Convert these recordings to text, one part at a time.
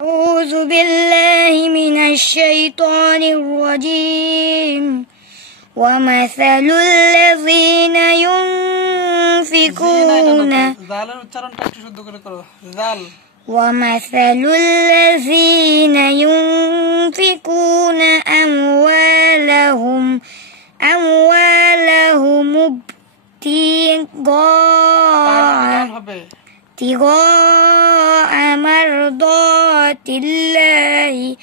أعوذ بالله من الشيطان الرجيم ومثل الذين ينفقون ومثل الذين ينفقون أموالهم ابتغاء مرضات الله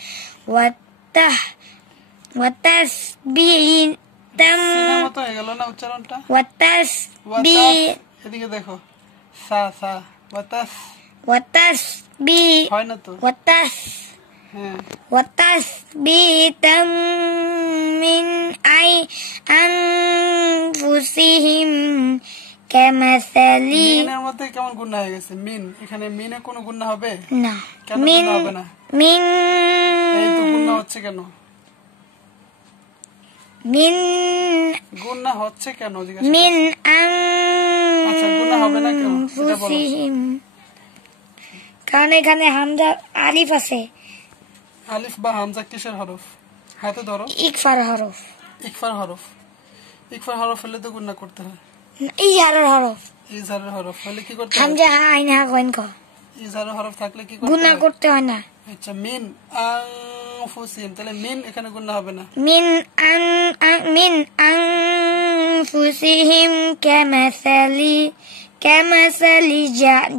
وتثبيتا من أنفسهم كمثل মিনের মধ্যে কেমন গুণা হয়ে গেছে মিন এখানে মিনে কোনো গুণা হবে না কেন গুণা হবে না মিন এই তো গুণা হচ্ছে কেন মিন গুণা হচ্ছে কেন জিজ্ঞাসা মিন আচ্ছা গুণা হবে না কেন সেটা বলো কারণ এখানে হামজা আলিফ আছে আলিফ বা হামজা কিসের হরফ হাতে ধরো ইকফার হরফ ইকফার হরফ হলে তো গুণা করতে হয় ইজারের হরফ হলে কি করতে হয় হামজা আইন হা কোন কো ইজারের হরফ থাকলে কি করতে হয় গুনাহ করতে হয় না আচ্ছা মিন আনফুসিহিম তাহলে মিন এখানে গুনাহ হবে না মিন আনফুসিহিম কামাসালি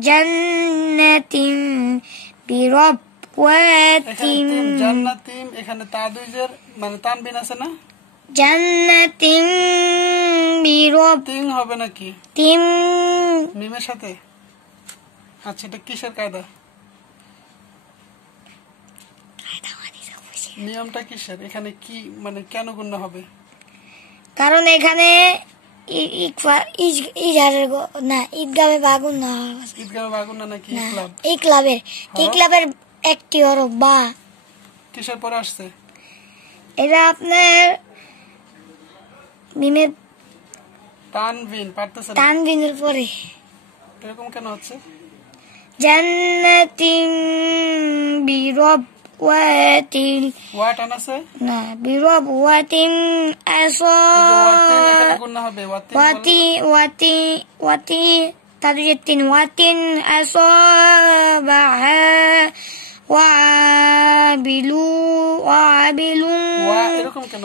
জান্নাতিন বিরাবওয়াতিন জান্নাতিন এখানে তা দুইজের মানে তানবিন আছে না জান্নাতিন তিন হবে নাকি তিন মিমের সাথে আচ্ছা এটা কিসের কায়দা নিয়মটা কিসের এখানে কি মানে কেন গুণা হবে কারণ এখানে ইজারের না ঈদগাহে বাগুন না নাকি ইকলাবের একটি হরফ বা কিসের পরে আসছে এটা আপনার মিমের তানবিন পারতেছেন তানবিনের পরে এরকম কেন হচ্ছে জান্নাতিন বিরাবওয়াতিন ওয়াটান আছে না বিরাবওয়াতিন গুণা হবে ওয়াতি তাদের তিন ওয়াতিন আসাবাহা এরকম কেন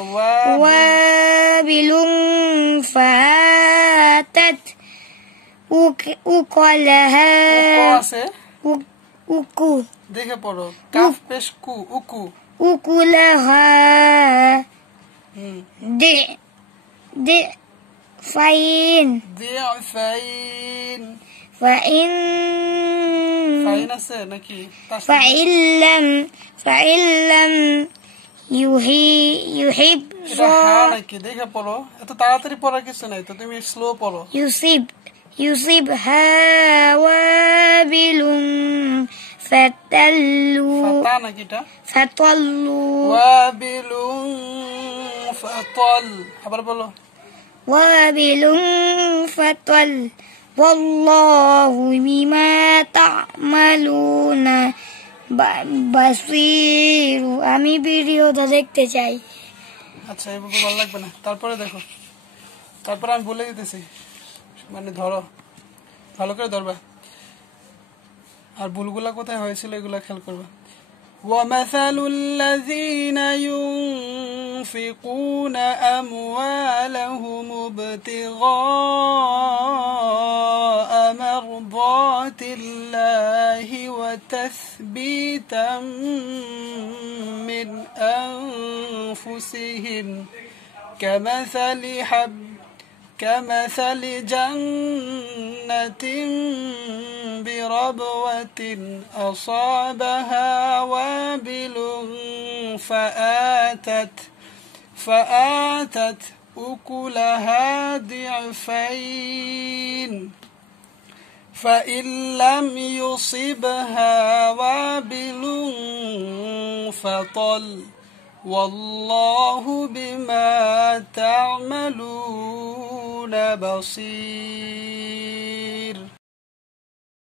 ওয়াবিলুন ফাতাত উকলাহা আছে উকু দেখে পড়ো কাফ পেশ কু উকুলাহা দে ফাইন ফাইন আছে নাকি ফাইল্লাম ইউহিব নাকি দেখে পড়ো এত তাড়াতাড়ি পড়ার কিছু নাই তো তুমি স্লো পড়ো ইউসিব হাওয়াবিলুন ফাতাল্লু নাকি এটা ফাতাল্লু ওয়াবিলুন ফাতাল আবার বলো ওয়াবিলুন ফাতাল ওয়াল্লাহু বিমা তা'মালুনা বাসীর আমি ভিডিওটা দেখতে চাই আচ্ছা এই বুঝতে ভালো লাগবে না তারপরে দেখো তারপর আমি বলে দিতেছি মানে ধরো ভালো করে ধরবা আর ভুলগুলা কোথায় হয়েছিল এগুলা খেয়াল করবা وَمَثَلُ الَّذِينَ يُنْفِقُونَ أَمْوَالَهُمُ ابْتِغَاءَ مَرْضَاتِ اللَّهِ وَتَثْبِيتًا مِنْ أَنْفُسِهِمْ كمثل جنة بربوة أصابها وابل فآتت أكلها ضعفين فإن لم يصبها وابل فطل والله بما تعملون بصير